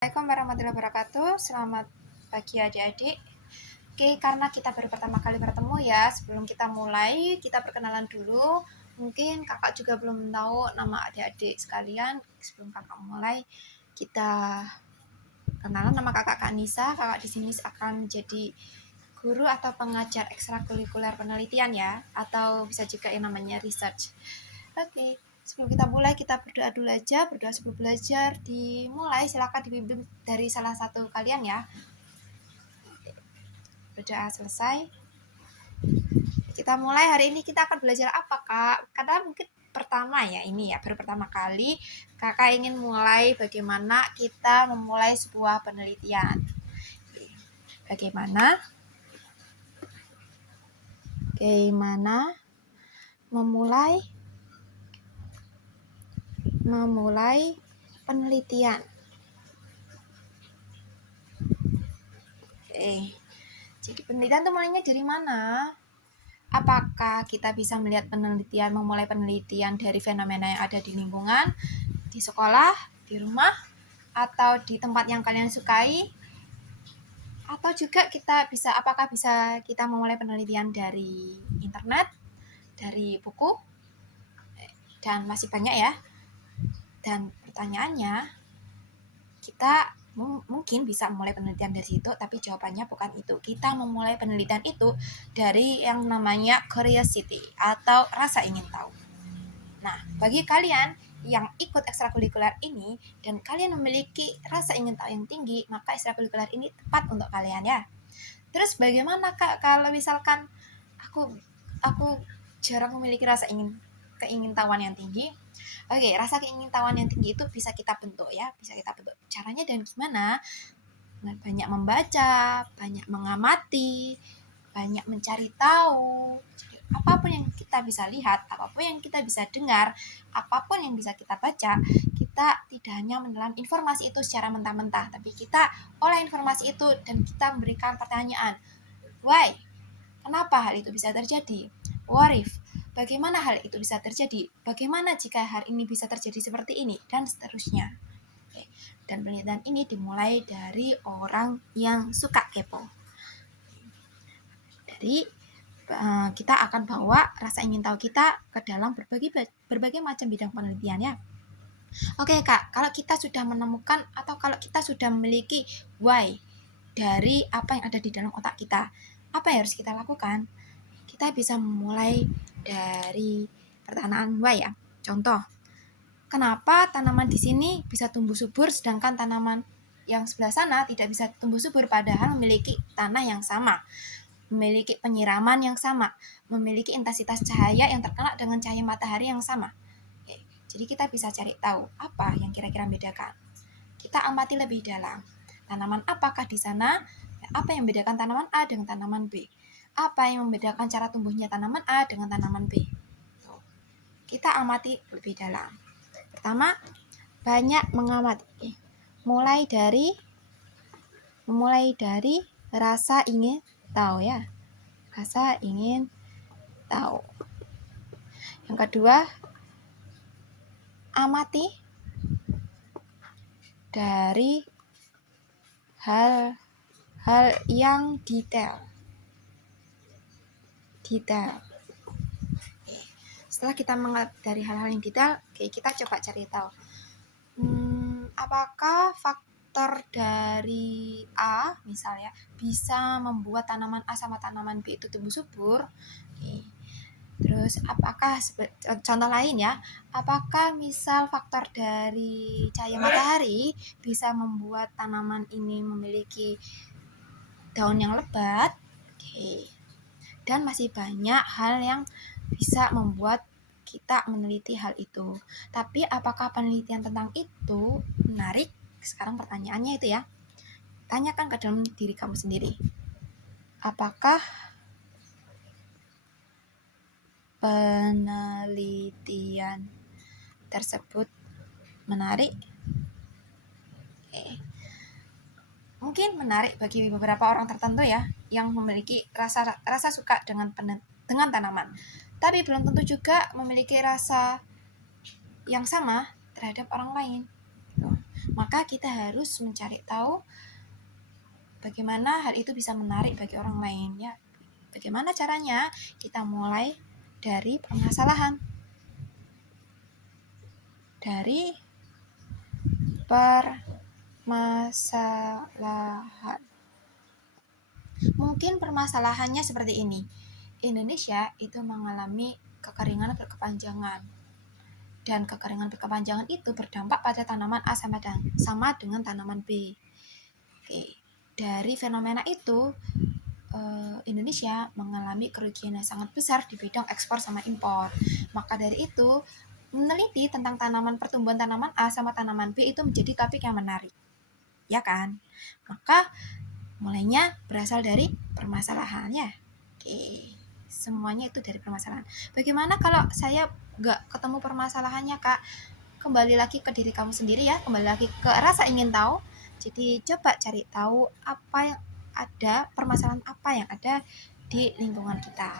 Assalamualaikum warahmatullahi wabarakatuh. Selamat pagi adik-adik. Oke, karena kita baru pertama kali bertemu ya, sebelum kita mulai, kita perkenalan dulu. Mungkin kakak juga belum tahu nama adik-adik sekalian. Sebelum kakak mulai, kita kenalan. Nama kakak Kak Nisa. Kakak di sini akan menjadi guru atau pengajar ekstrakurikuler penelitian ya, atau bisa juga yang namanya research. Oke. Sebelum kita mulai, kita berdoa dulu aja. Berdoa sebelum belajar. Dimulai, silakan dibimbing dari salah satu kalian ya. Berdoa selesai. Kita mulai. Hari ini kita akan belajar apa, Kak? Karena mungkin pertama ya, ini ya, baru pertama kali kakak ingin mulai bagaimana kita memulai sebuah penelitian. Bagaimana memulai penelitian. Jadi penelitian itu mulainya dari mana? Apakah kita bisa melihat memulai penelitian dari fenomena yang ada di lingkungan, di sekolah, di rumah, atau di tempat yang kalian sukai? Atau juga apakah bisa kita memulai penelitian dari internet, dari buku, dan masih banyak ya. Dan pertanyaannya, kita mungkin bisa memulai penelitian dari situ, tapi jawabannya bukan itu. Kita memulai penelitian itu dari yang namanya curiosity atau rasa ingin tahu. Nah, bagi kalian yang ikut ekstrakurikuler ini dan kalian memiliki rasa ingin tahu yang tinggi, maka ekstrakurikuler ini tepat untuk kalian ya. Terus bagaimana Kak kalau misalkan aku jarang memiliki keingintahuan yang tinggi? Oke, rasa keingintahuan yang tinggi itu bisa kita bentuk ya, Caranya dan gimana? Banyak membaca, banyak mengamati, banyak mencari tahu. Jadi, apapun yang kita bisa lihat, apapun yang kita bisa dengar, apapun yang bisa kita baca, kita tidak hanya menelan informasi itu secara mentah-mentah, tapi kita olah informasi itu dan kita memberikan pertanyaan. Why? Kenapa hal itu bisa terjadi? What if? Bagaimana hal itu bisa terjadi? Bagaimana jika hal ini bisa terjadi seperti ini? Dan seterusnya. Oke. Dan penelitian ini dimulai dari orang yang suka kepo. Jadi kita akan bawa rasa ingin tahu kita ke dalam berbagai macam bidang penelitian ya. Oke Kak, kalau kita sudah menemukan atau kalau kita sudah memiliki why dari apa yang ada di dalam otak kita, apa yang harus kita lakukan? Kita bisa memulai dari pertanyaan why ya. Contoh, kenapa tanaman di sini bisa tumbuh subur sedangkan tanaman yang sebelah sana tidak bisa tumbuh subur padahal memiliki tanah yang sama, memiliki penyiraman yang sama, memiliki intensitas cahaya yang terkena dengan cahaya matahari yang sama. Jadi kita bisa cari tahu apa yang kira-kira membedakan. Kita amati lebih dalam. Tanaman apakah di sana? Apa yang membedakan tanaman A dengan tanaman B? Apa yang membedakan cara tumbuhnya tanaman A dengan tanaman B? Kita amati lebih dalam. Pertama, banyak mengamati. Mulai dari rasa ingin tahu ya. Rasa ingin tahu. Yang kedua, amati dari hal-hal yang detail. Setelah kita mengerti dari hal-hal yang detail, kita coba cari tahu. Apakah faktor dari A misalnya bisa membuat tanaman A sama tanaman B itu tumbuh subur? Terus apakah contoh lain ya, apakah misal faktor dari cahaya matahari bisa membuat tanaman ini memiliki daun yang lebat? Dan masih banyak hal yang bisa membuat kita meneliti hal itu. Tapi apakah penelitian tentang itu menarik? Sekarang pertanyaannya itu ya. Tanyakan ke dalam diri kamu sendiri. Apakah penelitian tersebut menarik? Mungkin menarik bagi beberapa orang tertentu ya, yang memiliki rasa suka dengan tanaman. Tapi belum tentu juga memiliki rasa yang sama terhadap orang lain. Maka kita harus mencari tahu bagaimana hal itu bisa menarik bagi orang lain ya. Bagaimana caranya? Kita mulai dari permasalahan. Dari permasalahan. Mungkin permasalahannya seperti ini. Indonesia itu mengalami kekeringan berkepanjangan. Dan kekeringan berkepanjangan itu berdampak pada tanaman A sama dengan tanaman B. Oke. Dari fenomena itu, Indonesia mengalami kerugian yang sangat besar di bidang ekspor sama impor. Maka dari itu, meneliti tentang pertumbuhan tanaman A sama tanaman B itu menjadi topik yang menarik. Ya kan? Maka mulainya berasal dari permasalahan ya. Oke. Semuanya itu dari permasalahan. Bagaimana kalau saya nggak ketemu permasalahannya, Kak? Kembali lagi ke diri kamu sendiri ya, kembali lagi ke rasa ingin tahu. Jadi coba cari tahu apa yang ada, permasalahan apa yang ada di lingkungan kita.